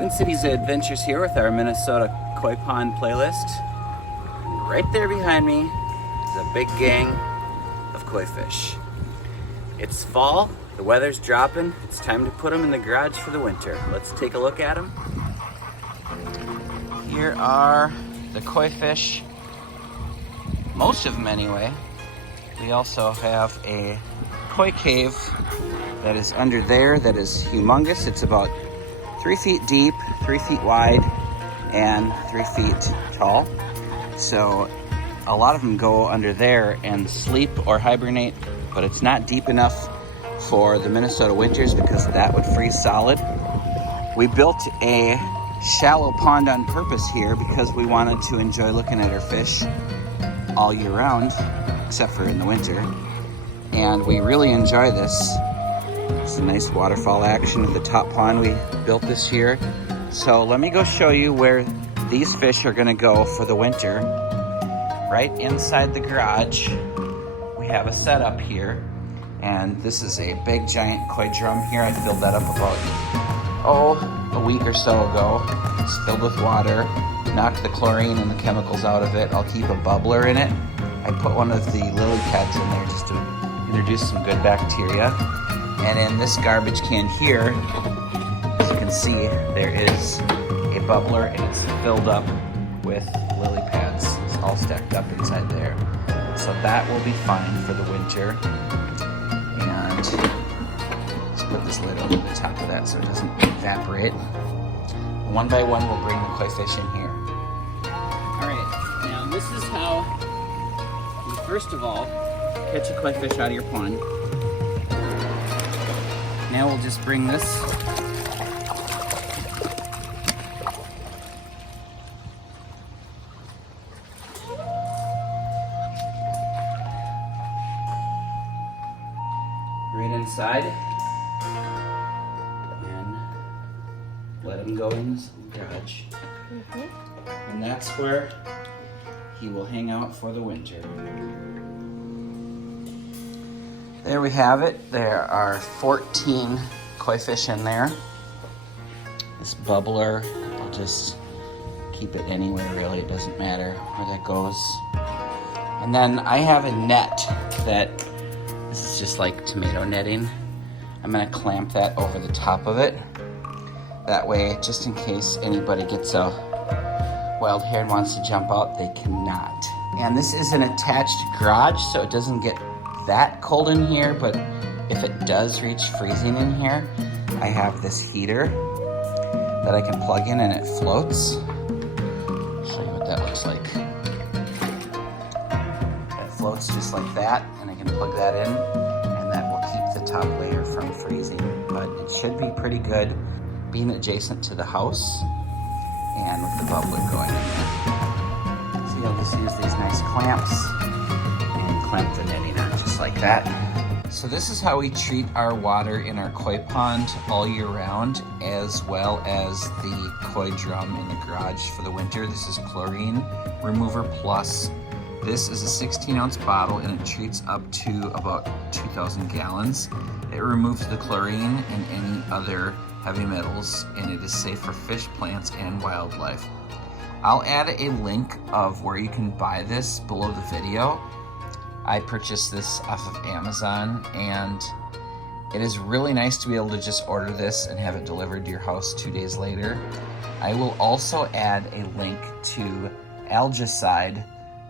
Twin Cities Adventures here with our Minnesota Koi Pond playlist. Right there behind me is a big gang of koi fish. It's fall, the weather's dropping, it's time to put them in the garage for the winter. Let's take a look at them. Here are the koi fish, most of them anyway. We also have a koi cave that is under there that is humongous. It's about 3 feet deep, 3 feet wide, and 3 feet tall. So a lot of them go under there and sleep or hibernate, but it's not deep enough for the Minnesota winters because that would freeze solid. We built a shallow pond on purpose here because we wanted to enjoy looking at our fish all year round, except for in the winter. And we really enjoy this. It's a nice waterfall action in the top pond we built this year. So let me go show you where these fish are gonna go for the winter. Right inside the garage, we have a setup here. And this is a big giant koi drum here. I filled that up about, a week or so ago. It's filled with water. Knocked the chlorine and the chemicals out of it. I'll keep a bubbler in it. I put one of the lily pads in there just to introduce some good bacteria. And in this garbage can here, as you can see, there is a bubbler and it's filled up with lily pads. It's all stacked up inside there. So that will be fine for the winter. And let's put this lid over the top of that so it doesn't evaporate. One by one, we'll bring the koi fish in here. All right, now this is how you first of all catch a koi fish out of your pond. Now we'll just bring this right inside and let him go in the garage. And that's where he will hang out for the winter. There we have it. There are 14 koi fish in there. This bubbler, I'll just keep it anywhere really, it doesn't matter where that goes. And then I have a net that, this is just like tomato netting. I'm gonna clamp that over the top of it. That way, just in case anybody gets a wild hair and wants to jump out, they cannot. And this is an attached garage, so it doesn't get that cold in here, but if it does reach freezing in here, I have this heater that I can plug in and it floats. I'll show you what that looks like. It floats just like that, and I can plug that in, and that will keep the top layer from freezing. But it should be pretty good being adjacent to the house and with the bubbler going in there. So you'll just use these nice clamps and clamp the netting on just like that. So this is how we treat our water in our koi pond all year round, as well as the koi drum in the garage for the winter. This is Chlorine Remover Plus. This is a 16-ounce bottle and it treats up to about 2,000 gallons. It removes the chlorine and any other heavy metals, and it is safe for fish, plants, and wildlife. I'll add a link of where you can buy this below the video. I purchased this off of Amazon, and it is really nice to be able to just order this and have it delivered to your house 2 days later. I will also add a link to Algicide,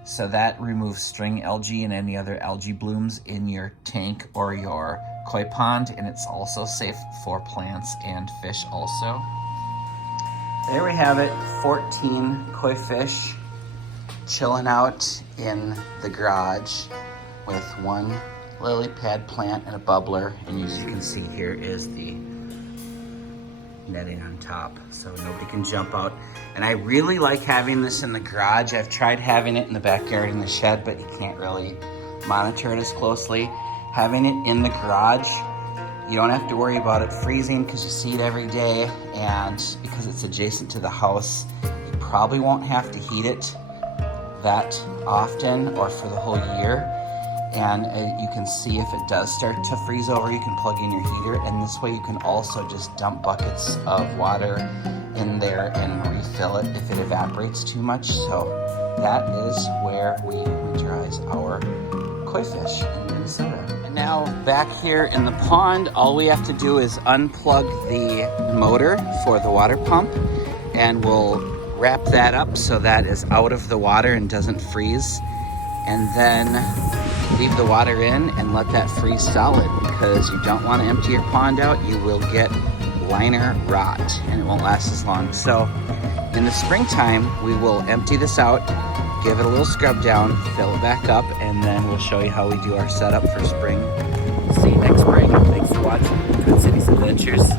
so that removes string algae and any other algae blooms in your tank or your koi pond, and it's also safe for plants and fish also. There we have it, 14 koi fish chilling out in the garage with one lily pad plant and a bubbler, and as you can see here is the netting on top so nobody can jump out. And I really like having this in the garage. I've tried having it in the backyard in the shed, but you can't really monitor it as closely. Having it in the garage, you don't have to worry about it freezing because you see it every day, and because it's adjacent to the house, you probably won't have to heat it that often or for the whole year. And you can see if it does start to freeze over, you can plug in your heater, and this way you can also just dump buckets of water in there and refill it if it evaporates too much. So that is where we winterize our koi fish in Minnesota. And now back here in the pond, all we have to do is unplug the motor for the water pump, and we'll wrap that up so that is out of the water and doesn't freeze. And then leave the water in and let that freeze solid, because you don't want to empty your pond out. You will get liner rot and it won't last as long. So in the springtime, we will empty this out, give it a little scrub down, fill it back up, and then we'll show you how we do our setup for spring. See you next spring. Thanks for watching Twin Cities Adventures.